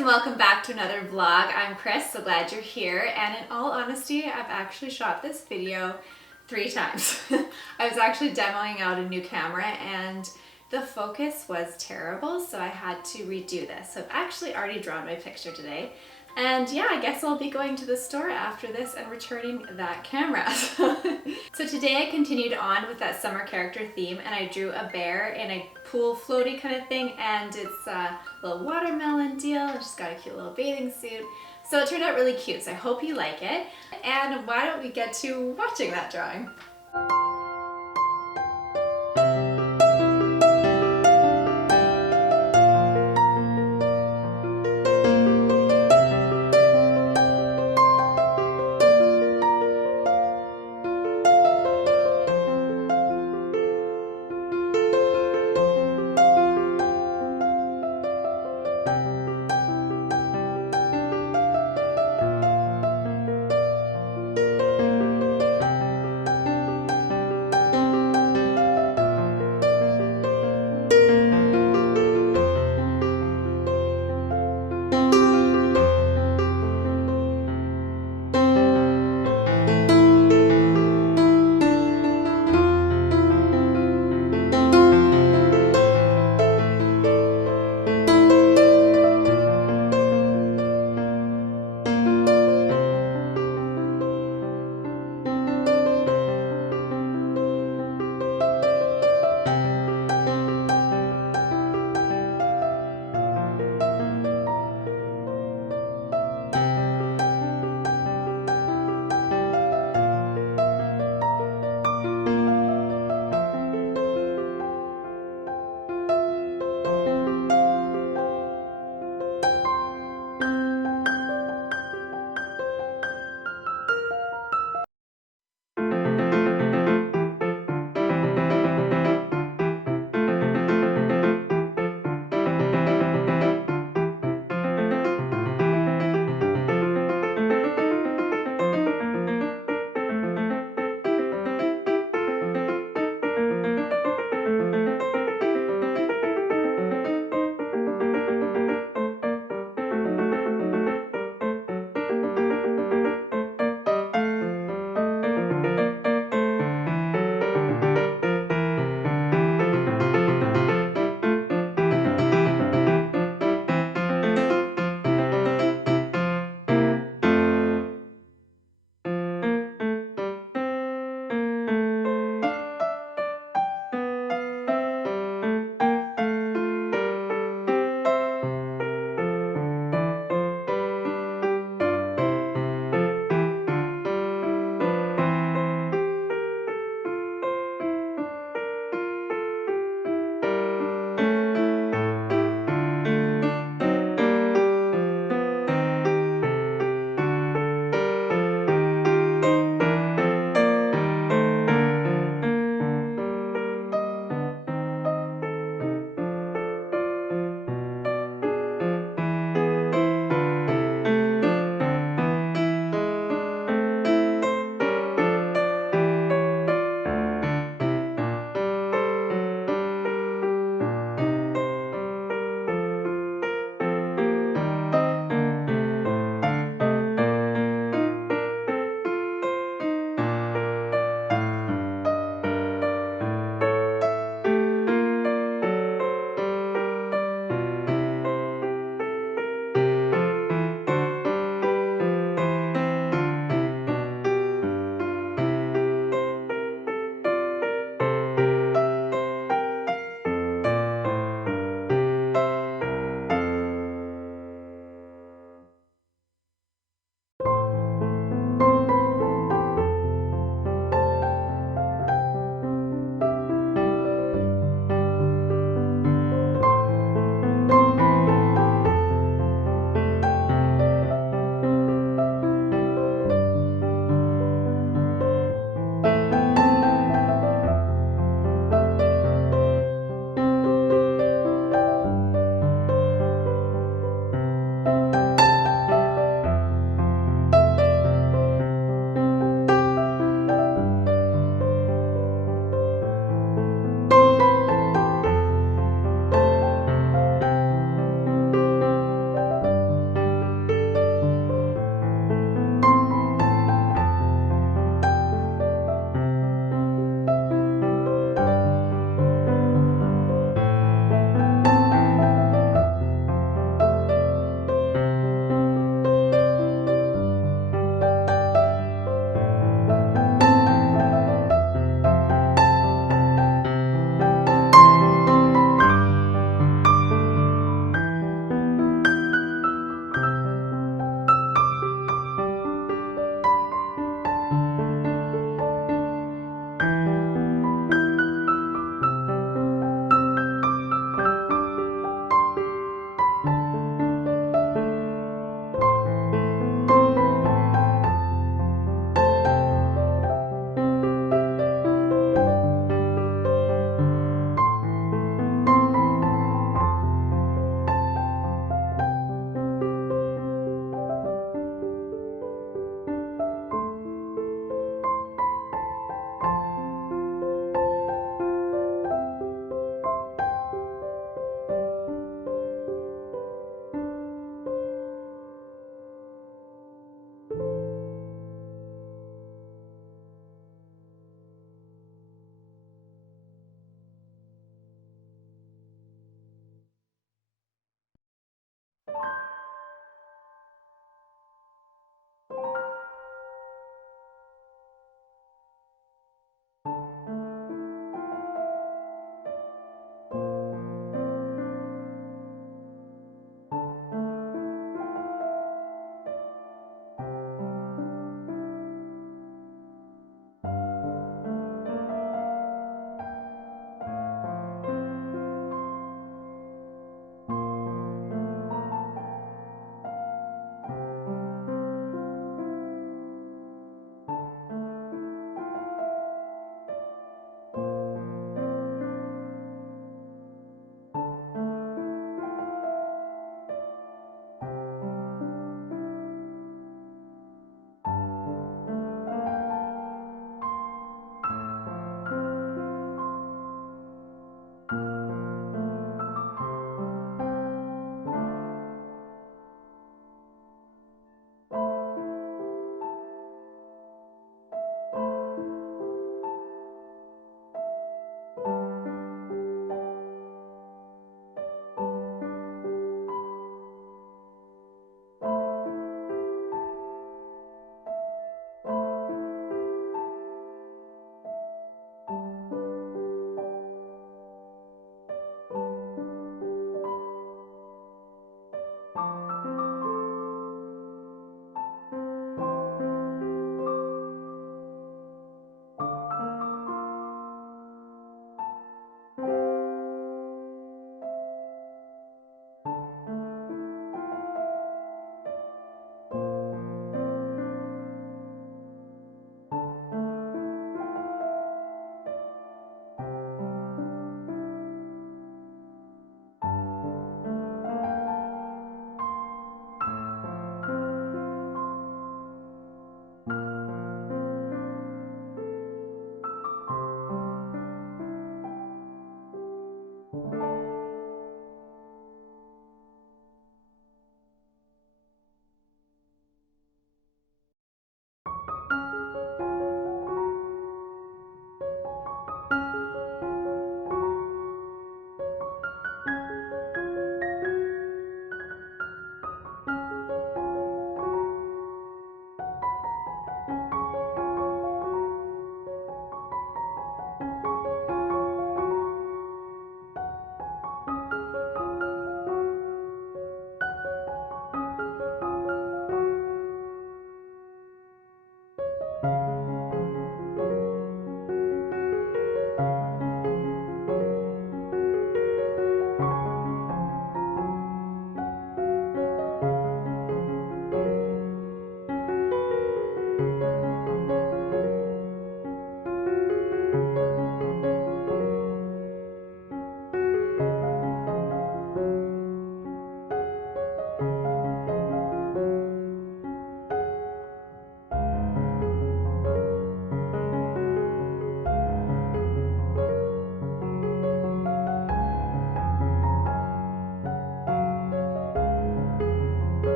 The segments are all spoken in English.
and welcome back to another vlog. I'm Chris, so glad you're here, and in all honesty, I've actually shot this video 3 times. I was actually demoing out a new camera and the focus was terrible, so I had to redo this. So I've actually already drawn my picture today. And yeah, I guess I'll be going to the store after this and returning that camera. So today I continued on with that summer character theme, and I drew a bear in a pool floaty kind of thing, and it's a little watermelon deal, and she's got a cute little bathing suit. So it turned out really cute, so I hope you like it. And why don't we get to watching that drawing?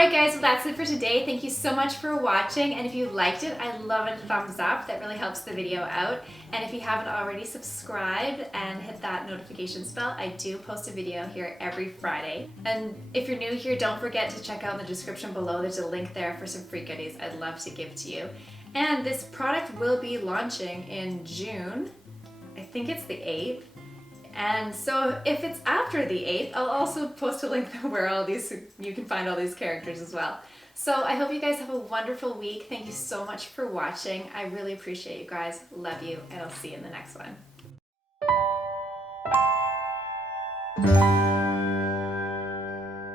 Alright guys, well that's it for today. Thank you so much for watching, and if you liked it, I love a thumbs up. That really helps the video out. And if you haven't already, subscribed and hit that notifications bell. I do post a video here every Friday. And if you're new here, don't forget to check out in the description below. There's a link there for some free goodies I'd love to give to you. And this product will be launching in June. I think it's the 8th. And so if it's after the 8th, I'll also post a link where you can find all these characters as well. So I hope you guys have a wonderful week. Thank you so much for watching. I really appreciate you guys. Love you, and I'll see you in the next one.